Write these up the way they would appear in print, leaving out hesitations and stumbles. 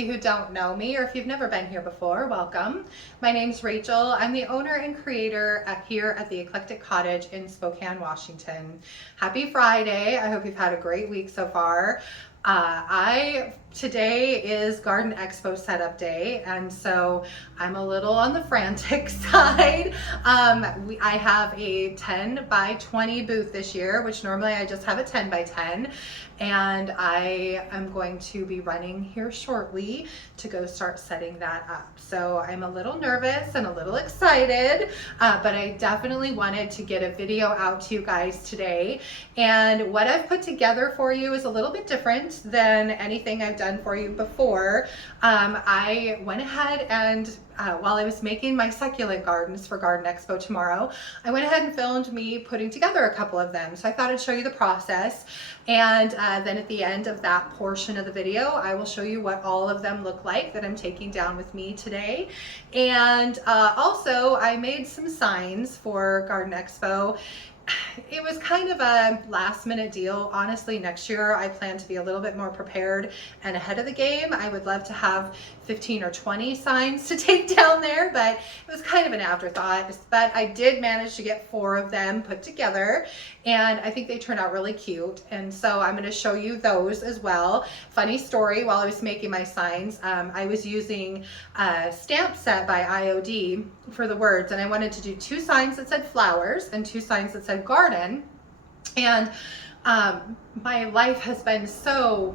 you who don't know me, or if you've never been here before, welcome. My name's Rachel. I'm the owner and creator here at the Eclectic Cottage in Spokane, Washington. Happy Friday. I hope you've had a great week so far. Today is Garden Expo setup day, and so I'm a little on the frantic side. I have a 10 by 20 booth this year, which normally I just have a 10 by 10, and I am going to be running here shortly to go start setting that up. So I'm a little nervous and a little excited, but I definitely wanted to get a video out to you guys today. And what I've put together for you is a little bit different than anything I've done for you before. I went ahead and while I was making my succulent gardens for Garden Expo tomorrow, I went ahead and filmed me putting together a couple of them. So I thought I'd show you the process. And then at the end of that portion of the video, I will show you what all of them look like that I'm taking down with me today. And also I made some signs for Garden Expo. It was kind of a last minute deal. Honestly, next year I plan to be a little bit more prepared and ahead of the game. I would love to have 15 or 20 signs to take down there, but it was kind of an afterthought. But I did manage to get 4 of them put together, and I think they turned out really cute. And so I'm going to show you those as well. Funny story, while I was making my signs, I was using a stamp set by IOD for the words, and I wanted to do 2 signs that said flowers and 2 signs that said garden. And my life has been so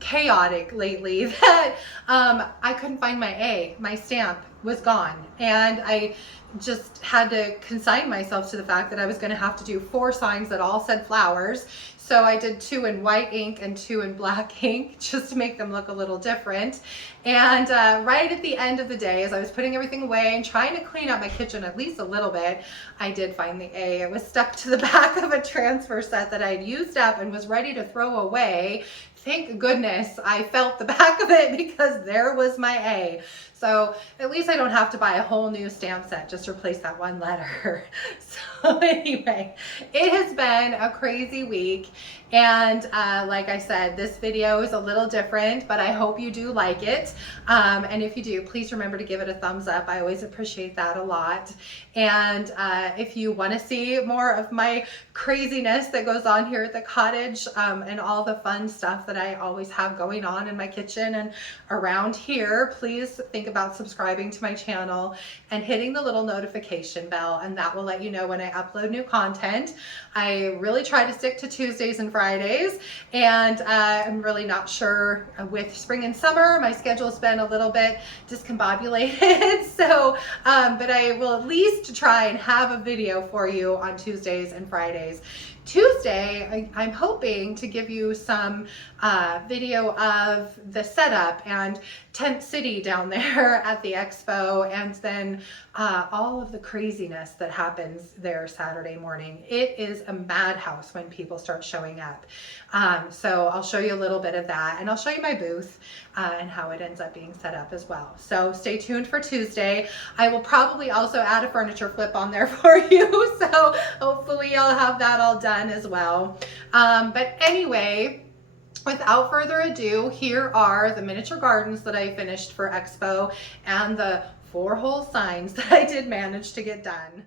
chaotic lately that I couldn't find my stamp was gone, and I just had to consign myself to the fact that I was going to have to do 4 signs that all said flowers. So I did 2 in white ink and 2 in black ink just to make them look a little different. And right at the end of the day, as I was putting everything away and trying to clean up my kitchen at least a little bit, I did find the A. It was stuck to the back of a transfer set that I'd used up and was ready to throw away. Thank goodness I felt the back of it, because there was my A. So at least I don't have to buy a whole new stamp set just to replace that one letter. So anyway, it has been a crazy week. And like I said, this video is a little different, but I hope you do like it. And if you do, please remember to give it a thumbs up. I always appreciate that a lot. And if you want to see more of my craziness that goes on here at the cottage, and all the fun stuff that I always have going on in my kitchen and around here, please think about subscribing to my channel and hitting the little notification bell, and that will let you know when I upload new content. I really try to stick to Tuesdays and Fridays, and I'm really not sure with spring and summer. My schedule's been a little bit discombobulated, so but I will at least try and have a video for you on Tuesdays and Fridays. Tuesday, I'm hoping to give you some video of the setup and tent city down there at the expo, and then all of the craziness that happens there Saturday morning. It is a madhouse when people start showing up. So I'll show you a little bit of that, and I'll show you my booth and how it ends up being set up as well. So stay tuned for Tuesday. I will probably also add a furniture flip on there for you, so hopefully I'll have that all done as well. But anyway, without further ado, here are the miniature gardens that I finished for Expo and the 4 whole signs that I did manage to get done.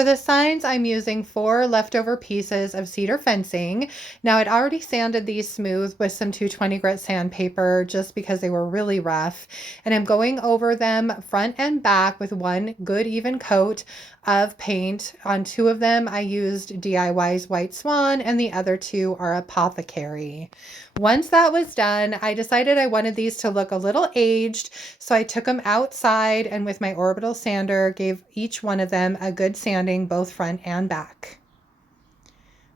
For the signs, I'm using 4 leftover pieces of cedar fencing. Now, I'd already sanded these smooth with some 220 grit sandpaper just because they were really rough. And I'm going over them front and back with one good even coat of paint. On 2 of them, I used DIY's White Swan, and the other 2 are Apothecary. Once that was done, I decided I wanted these to look a little aged, so I took them outside and with my orbital sander gave each one of them a good sanding both front and back.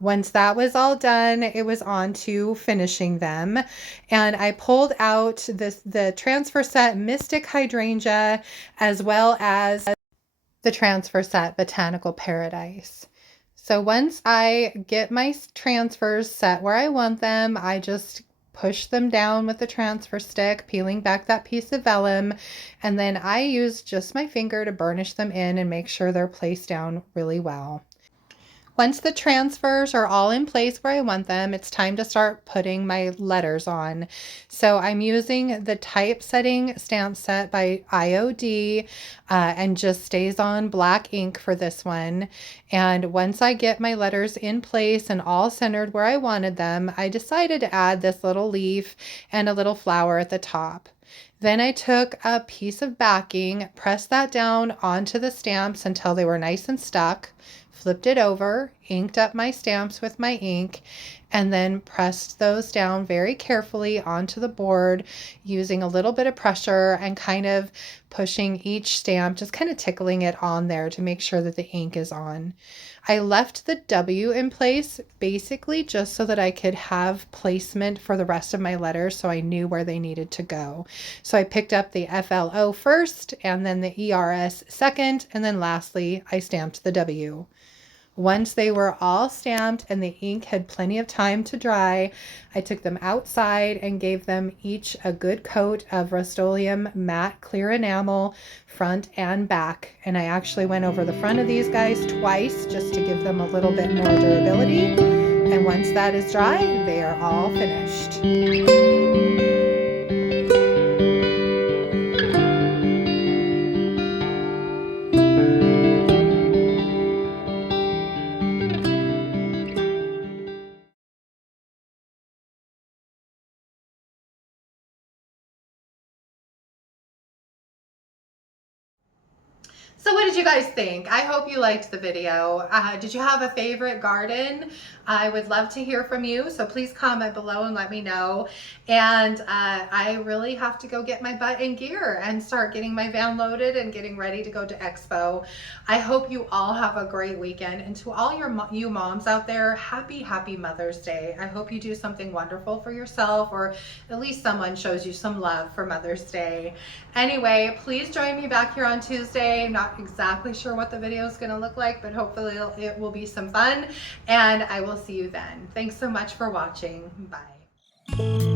Once that was all done, it was on to finishing them. And I pulled out the transfer set Mystic Hydrangea as well as the transfer set Botanical Paradise. So once I get my transfers set where I want them, I just push them down with the transfer stick, peeling back that piece of vellum, and then I use just my finger to burnish them in and make sure they're placed down really well. Once the transfers are all in place where I want them, it's time to start putting my letters on. So I'm using the typesetting stamp set by IOD and just stays on black ink for this one. And once I get my letters in place and all centered where I wanted them, I decided to add this little leaf and a little flower at the top. Then I took a piece of backing, pressed that down onto the stamps until they were nice and stuck, flipped it over, inked up my stamps with my ink, and then pressed those down very carefully onto the board using a little bit of pressure and kind of pushing each stamp, just kind of tickling it on there to make sure that the ink is on. I left the W in place basically just so that I could have placement for the rest of my letters so I knew where they needed to go. So I picked up the FLO first and then the ERS second, and then lastly I stamped the W. Once they were all stamped and the ink had plenty of time to dry, I took them outside and gave them each a good coat of Rust-Oleum matte clear enamel front and back. And I actually went over the front of these guys twice just to give them a little bit more durability. And once that is dry, they are all finished. So what did you guys think? I hope you liked the video. Did you have a favorite garden? I would love to hear from you, so please comment below and let me know. And I really have to go get my butt in gear and start getting my van loaded and getting ready to go to Expo. I hope you all have a great weekend, and to all you moms out there, happy Mother's Day. I hope you do something wonderful for yourself, or at least someone shows you some love for Mother's Day. Anyway, please join me back here on Tuesday. I'm not exactly sure what the video is going to look like, but hopefully it will be some fun, and I will see you then. Thanks so much for watching. Bye.